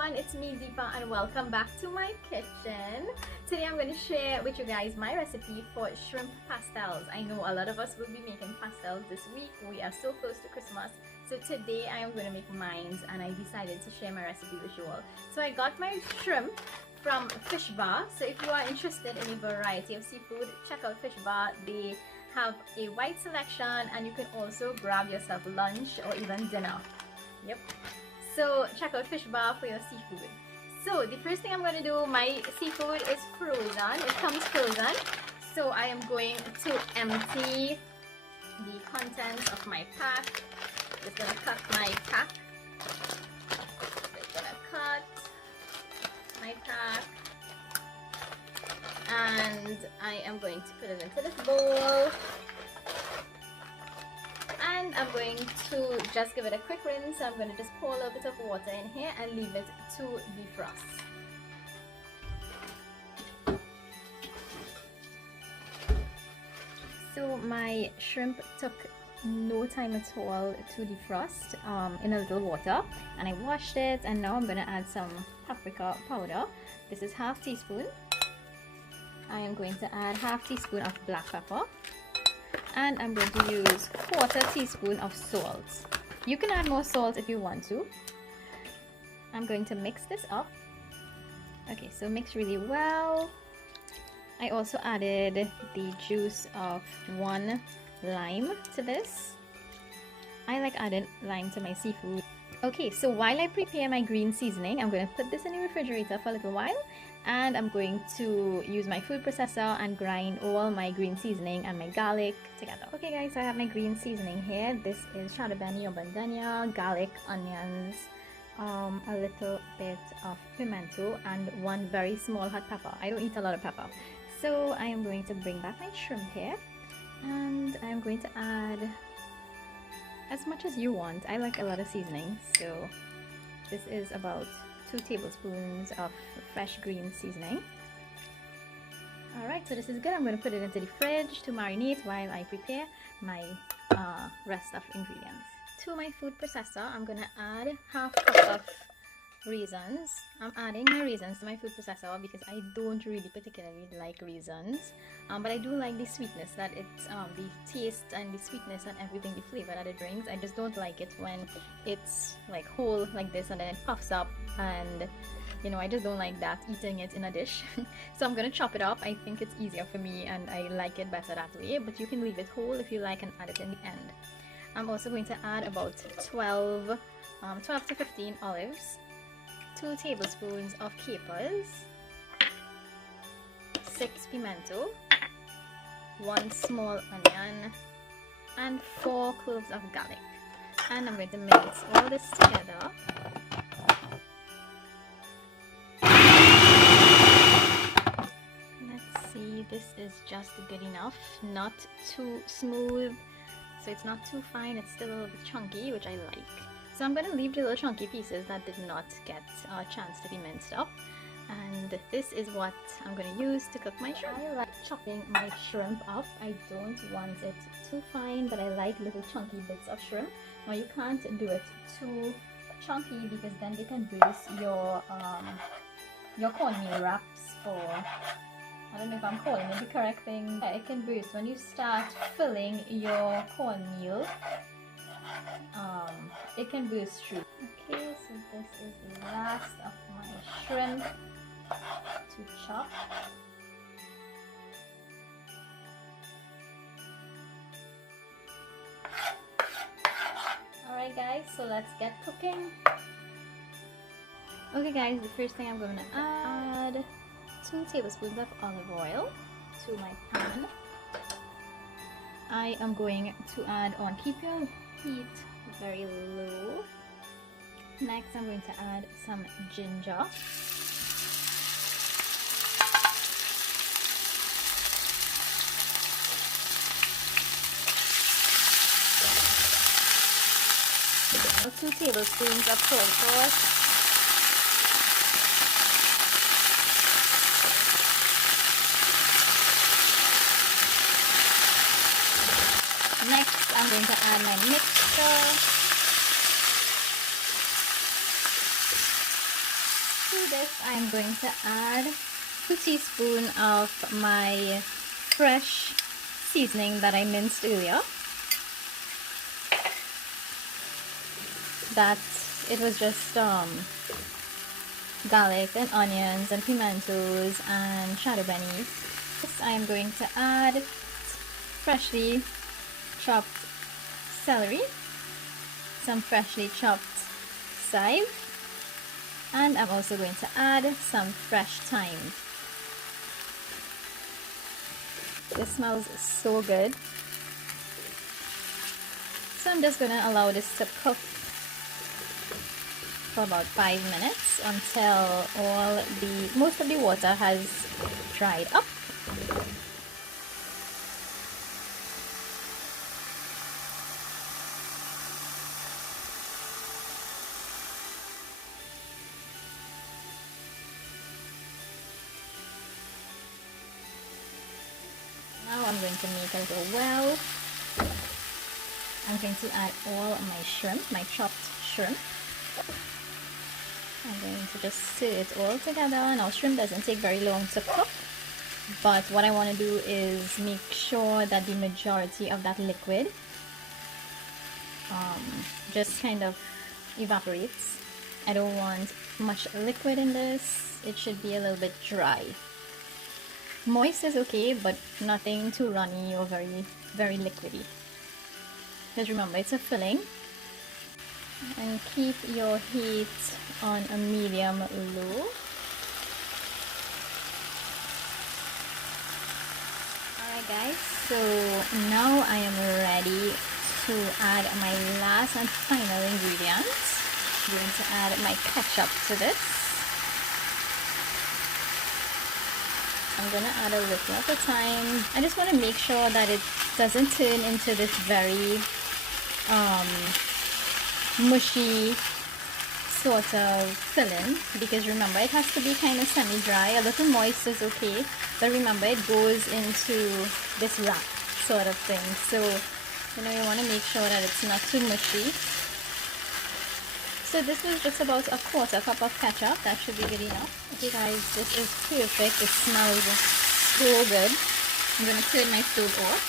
everyone, it's me Deepa and welcome back to my kitchen. Today I'm going to share with you guys my recipe for shrimp pastels. I know a lot of us will be making pastels this week. We are so close to Christmas. So today I am going to make mine and I decided to share my recipe with you all. So I got my shrimp from Fishbar. So if you are interested in a variety of seafood, check out Fishbar. They have a wide selection and you can also grab yourself lunch or even dinner. Yep. So check out Fishbar for your seafood. So the first thing I'm going to do, my seafood is frozen. It comes frozen. So I am going to empty the contents of my pack. Just going to cut my pack. Just going to cut my pack. And I am going to put it into this bowl. And I'm going to just give it a quick rinse. So I'm going to just pour a little bit of water in here and leave it to defrost. So my shrimp took no time at all to defrost in a little water, and I washed it, and now I'm going to add some paprika powder. This is half teaspoon. I am going to add half teaspoon of black pepper. And I'm going to use quarter teaspoon of salt. You can add more salt if you want to. I'm going to mix this up. Okay, so mix really well. I also added the juice of 1 lime to this. I like adding lime to my seafood. Okay, so while I prepare my green seasoning, I'm going to put this in the refrigerator for a little while. And I'm going to use my food processor and grind all my green seasoning and my garlic together. Okay guys, so I have my green seasoning here. This is shada beni or bandania, garlic, onions, a little bit of pimento, and 1 very small hot pepper. I don't eat a lot of pepper. So I am going to bring back my shrimp here, and I'm going to add as much as you want. I like a lot of seasoning, so this is about 2 tablespoons of fresh green seasoning. Alright, so this is good. I'm going to put it into the fridge to marinate while I prepare my rest of ingredients. To my food processor, I'm going to add half cup of raisins. I'm adding my raisins to my food processor because I don't really particularly like raisins, but I do like the sweetness that it's the taste and the sweetness and everything, the flavor that it brings. I just don't like it when it's like whole like this and then it puffs up, and you know, I just don't like that, eating it in a dish. So I'm gonna chop it up. I think it's easier for me and I like it better that way, but you can leave it whole if you like and add it in the end. I'm also going to add about 12 to 15 olives, 2 tablespoons of capers, 6 pimento, 1 small onion, and 4 cloves of garlic. And I'm going to mix all this together. Let's see, this is just good enough, not too smooth, so it's not too fine, it's still a little bit chunky, which I like. So I'm going to leave the little chunky pieces that did not get a chance to be minced up. And this is what I'm going to use to cook my shrimp. I like chopping my shrimp up. I don't want it too fine, but I like little chunky bits of shrimp. Now you can't do it too chunky because then they can bruise your cornmeal wraps for, I don't know if I'm calling it the correct thing. Yeah, it can bruise when you start filling your cornmeal. It can boost through. Okay, so this is the last of my shrimp to chop. Alright guys, so let's get cooking. Okay guys, the first thing I'm going to add 2 tablespoons of olive oil to my pan. I am going to add on, keep your heat very low. Next I'm going to add some ginger. Now 2 tablespoons of soy sauce. Next, I'm going to add my mixture. To this, I'm going to add 2 teaspoons of my fresh seasoning that I minced earlier. That it was just garlic and onions and pimentos and shadow bennies. This I am going to add freshly chopped celery, some freshly chopped chive, and I'm also going to add some fresh thyme. This smells so good. So I'm just going to allow this to cook for about 5 minutes until most of the water has dried up. Now I'm going to make a little well. I'm going to add all my shrimp, my chopped shrimp. I'm going to just stir it all together. Now shrimp doesn't take very long to cook, but what I want to do is make sure that the majority of that liquid just kind of evaporates. I don't want much liquid in this. It should be a little bit dry. Moist is okay, but nothing too runny or very, very liquidy. Because remember, it's a filling. And keep your heat on a medium low. Alright guys, so now I am ready to add my last and final ingredient. I'm going to add my ketchup to this. I'm going to add a little at a time. I just want to make sure that it doesn't turn into this very mushy sort of filling, because remember it has to be kind of semi-dry. A little moist is okay, but remember it goes into this wrap sort of thing, so you know you want to make sure that it's not too mushy. So this is just about a 1/4 cup of ketchup. That should be good enough. Okay guys, this is perfect. It smells so good. I'm going to turn my stove off,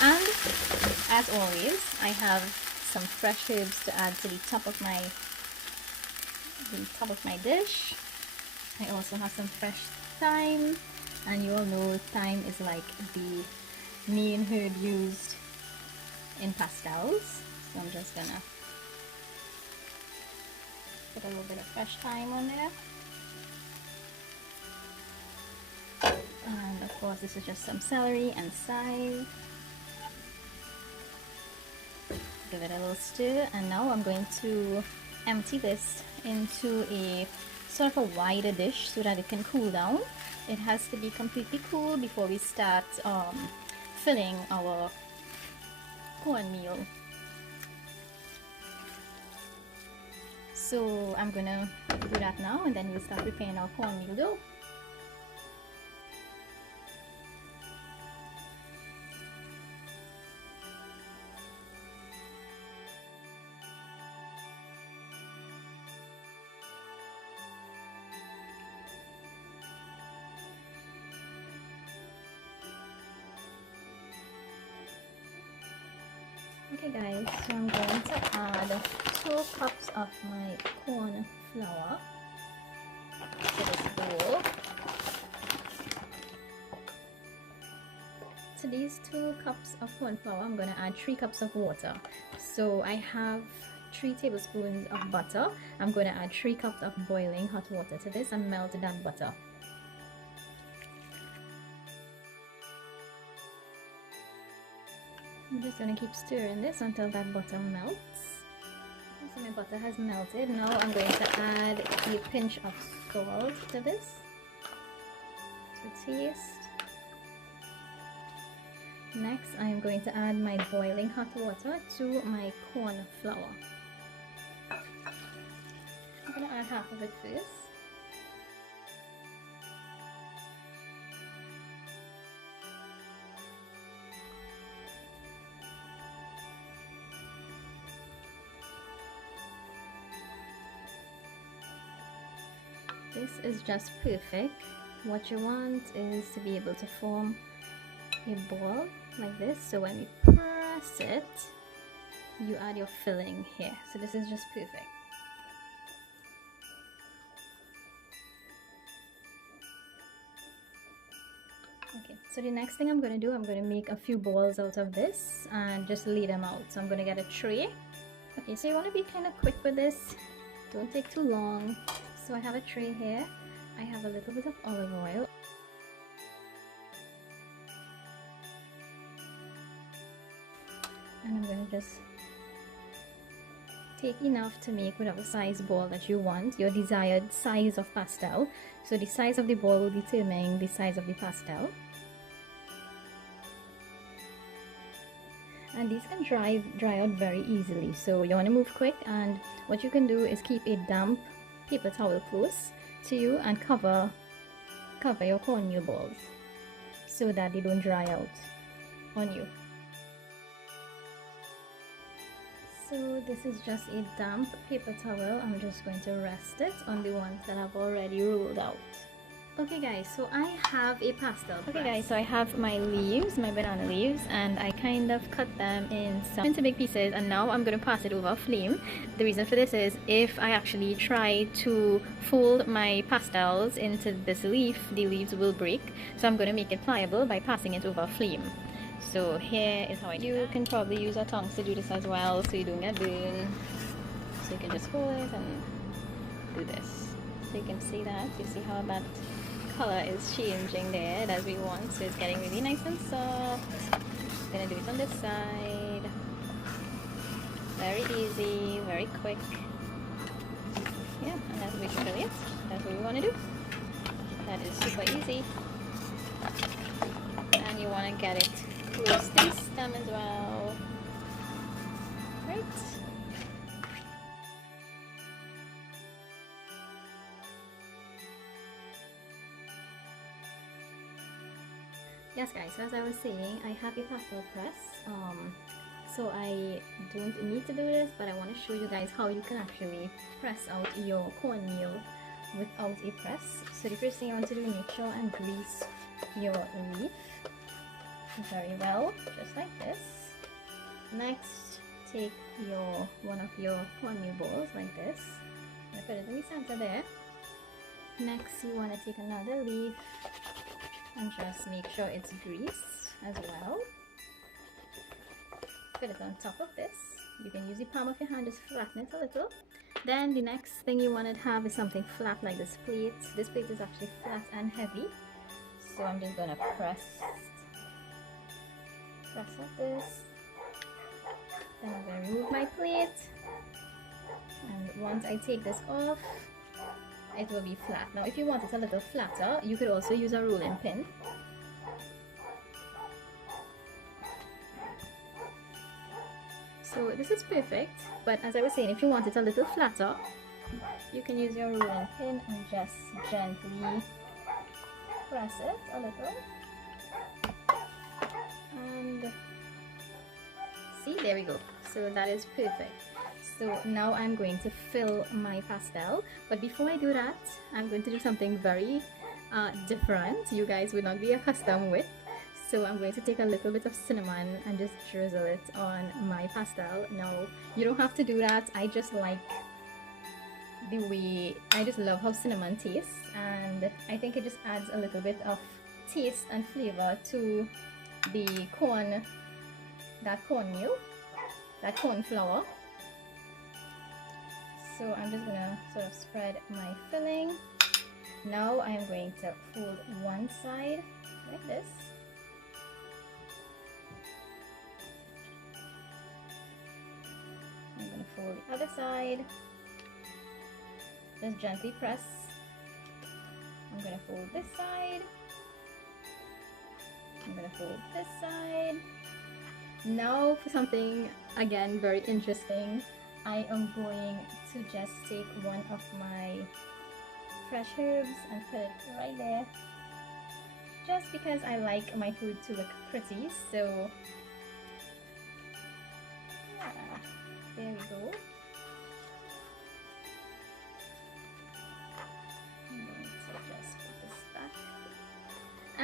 and as always I have some fresh herbs to add to the top of my dish. I also have some fresh thyme, and you all know thyme is like the main herb used in pastels. So I'm just gonna put a little bit of fresh thyme on there. And of course this is just some celery and chive. Give it a little stir, and now I'm going to empty this into a sort of a wider dish so that it can cool down. It has to be completely cool before we start filling our cornmeal. So I'm gonna do that now, and then we'll start preparing our cornmeal dough. Okay guys, so I'm going to add 2 cups of my corn flour to this bowl. To these 2 cups of corn flour, I'm going to add 3 cups of water. So I have 3 tablespoons of butter. I'm going to add 3 cups of boiling hot water to this and melt that butter. I'm just going to keep stirring this until that butter melts. So my butter has melted. Now I'm going to add a pinch of salt to this to taste. Next I'm going to add my boiling hot water to my corn flour. I'm going to add half of it first. This is just perfect. What you want is to be able to form a ball like this, so when we press it, you add your filling here. So this is just perfect. Okay, so the next thing I'm going to do, I'm going to make a few balls out of this and just lay them out. So I'm going to get a tray. Okay, so you want to be kind of quick with this. Don't take too long. So I have a tray here. I have a little bit of olive oil. And I'm going to just take enough to make whatever size ball that you want, your desired size of pastel. So the size of the ball will determine the size of the pastel. And these can dry out very easily, so you want to move quick, and what you can do is keep a damp paper towel close to you and cover your cornmeal balls so that they don't dry out on you. So this is just a damp paper towel. I'm just going to rest it on the ones that I've already rolled out. Okay guys, so I have a pastel press. Okay guys, so I have my leaves, my banana leaves, and I kind of cut them into big pieces, and now I'm going to pass it over a flame. The reason for this is if I actually try to fold my pastels into this leaf, the leaves will break. So I'm going to make it pliable by passing it over a flame. So here is how I do that. You can probably use a tongs to do this as well, so you don't get burned. So you can just hold it and do this. So you can see that, you see how that color is changing there as we want, so it's getting really nice and soft. I'm gonna do it on this side. Very easy, very quick. Yeah, and that's basically it. That's what we want to do. That is super easy. And you want to get it close to the stem as well. Right. Yes guys, so as I was saying, I have a pastel press, so I don't need to do this, but I want to show you guys how you can actually press out your cornmeal without a press. So the first thing you want to do is make sure and grease your leaf very well, just like this. Next, take one of your cornmeal balls like this, and put it in the center there. Next, you want to take another leaf and just make sure it's greased as well. Put it on top of this. You can use the palm of your hand, just flatten it a little. Then the next thing you want to have is something flat like this plate. This plate is actually flat and heavy, so I'm just gonna press like this. Then I'm gonna remove my plate, and once I take this off, it will be flat. Now if you want it a little flatter, you could also use a rolling pin. So this is perfect, but as I was saying, if you want it a little flatter, you can use your rolling pin and just gently press it a little. And see, there we go. So that is perfect. So now I'm going to fill my pastel, but before I do that, I'm going to do something very different you guys would not be accustomed with. So I'm going to take a little bit of cinnamon and just drizzle it on my pastel. Now you don't have to do that, I just like the way, I just love how cinnamon tastes, and I think it just adds a little bit of taste and flavor to the cornmeal, that corn flour. So I'm just gonna sort of spread my filling. Now I am going to fold one side like this. I'm gonna fold the other side. Just gently press. I'm gonna fold this side. I'm gonna fold this side. Now for something again very interesting, I am going to just take one of my fresh herbs and put it right there, just because I like my food to look pretty. So yeah, there we go. I'm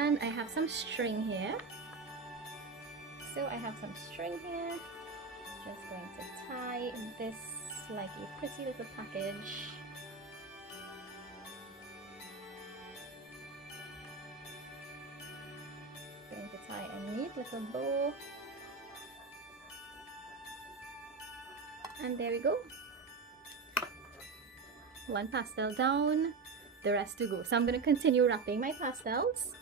And I have some string here. So I have some string here. Just going to tie this like a pretty little package. Going to tie a neat little bow. And there we go. One pastel down, the rest to go. So I'm going to continue wrapping my pastels.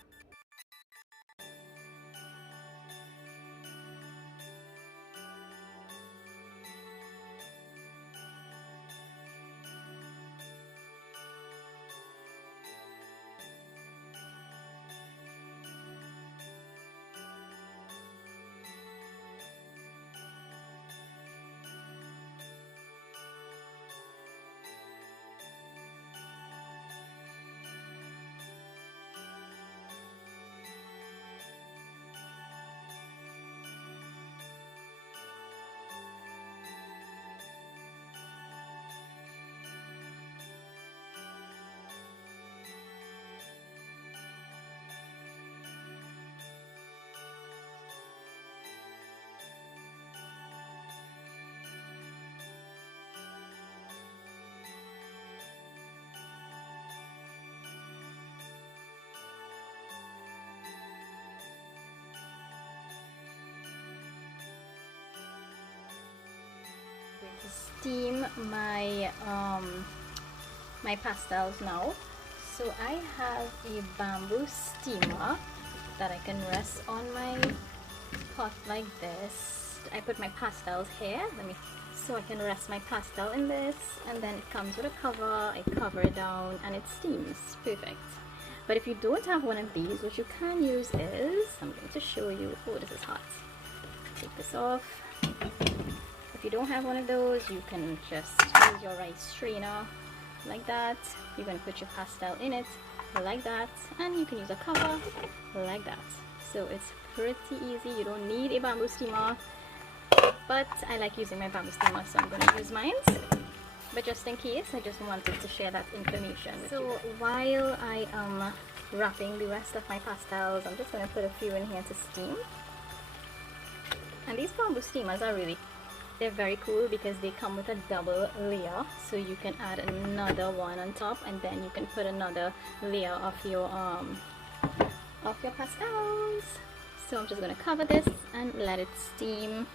To steam my my pastels now. So I have a bamboo steamer that I can rest on my pot like this. I put my pastels here, so I can rest my pastel in this, and then it comes with a cover. I cover it down and it steams perfect. But if you don't have one of these, what you can use is, I'm going to show you. Oh, this is hot. Take this off. If you don't have one of those, you can just use your rice strainer like that. You can put your pastel in it like that, and you can use a cover like that. So it's pretty easy. You don't need a bamboo steamer, but I like using my bamboo steamer, so I'm going to use mine. But just in case, I just wanted to share that information. So while I am wrapping the rest of my pastels, I'm just going to put a few in here to steam. And these bamboo steamers are they're very cool because they come with a double layer, so you can add another one on top, and then you can put another layer of your pastels. So I'm just going to cover this and let it steam.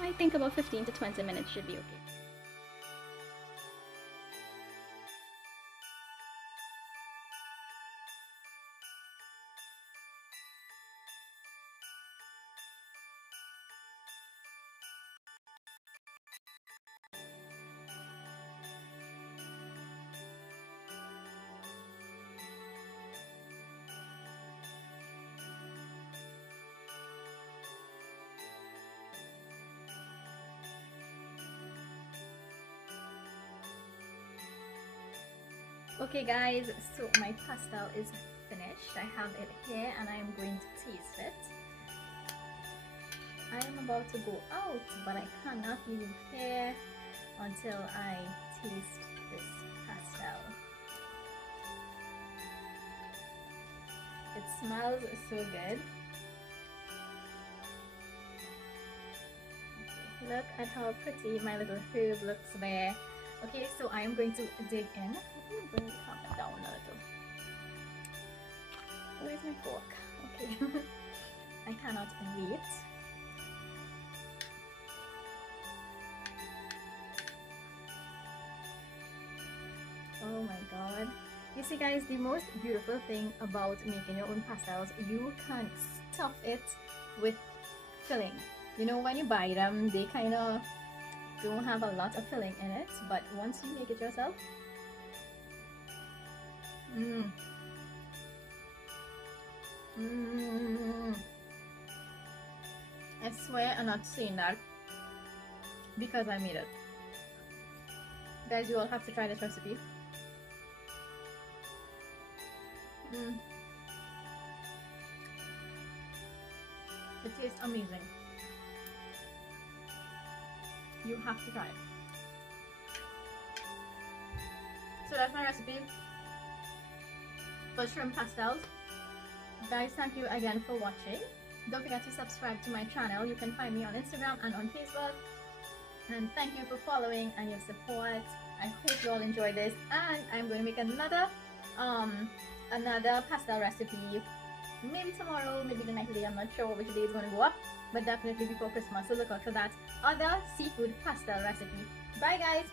I think about 15 to 20 minutes should be okay. Okay guys, so my pastel is finished. I have it here and I am going to taste it. I am about to go out, but I cannot leave here until I taste this pastel. It smells so good. Look at how pretty my little herb looks there. Okay, so I am going to dig in. I'm going to calm it down a little. Where's my fork? Okay. I cannot wait. Oh my god. You see guys, the most beautiful thing about making your own pastels, you can stuff it with filling. You know, when you buy them, they kind of don't have a lot of filling in it, but once you make it yourself, I swear I'm not saying that because I made it. Guys, you all have to try this recipe. It tastes amazing. You have to try it. So that's my recipe for shrimp pastels. Guys, thank you again for watching. Don't forget to subscribe to my channel. You can find me on Instagram and on Facebook. And thank you for following and your support. I hope you all enjoy this, and I'm going to make another pastel recipe maybe tomorrow, maybe the next day. I'm not sure which day is going to go up, but definitely before Christmas, so look out for that other seafood pastel recipe. Bye guys.